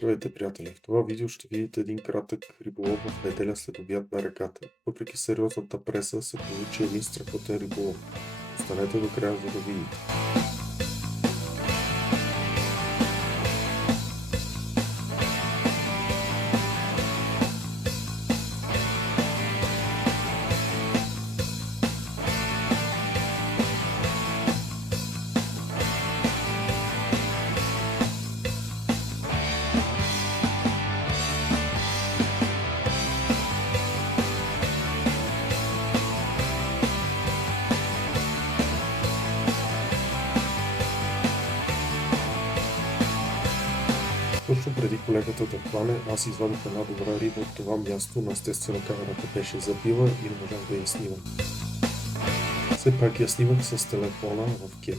Здравейте, приятели! В това видео ще видите един кратък риболов в неделя след обяд на реката. Въпреки сериозната преса се получи един страхотен риболов. Останете до края, за да видите. Точно преди колегата да хване, аз извадих една добра риба от това място, но естествено камерата беше забила и не можах да я снимам. Все пак я снимах с телефона в кеп.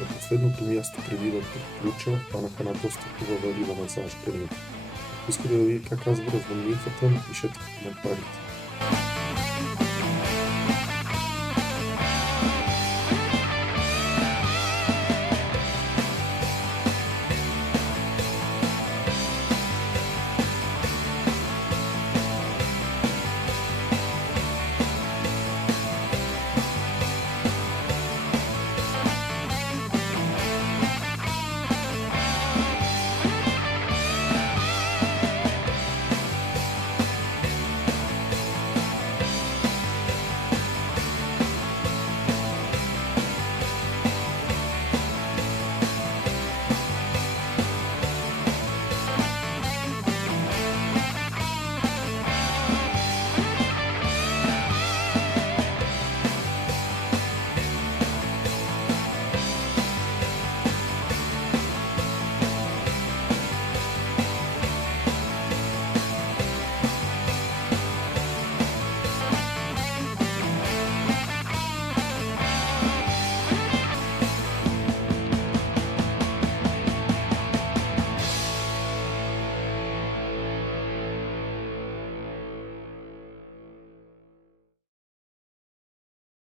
На последното място преди да приключа, хванах една доста хубава риба на Санж Пенин. Ако искате да видите как аз връзвам нимфата, напишете в коментарите.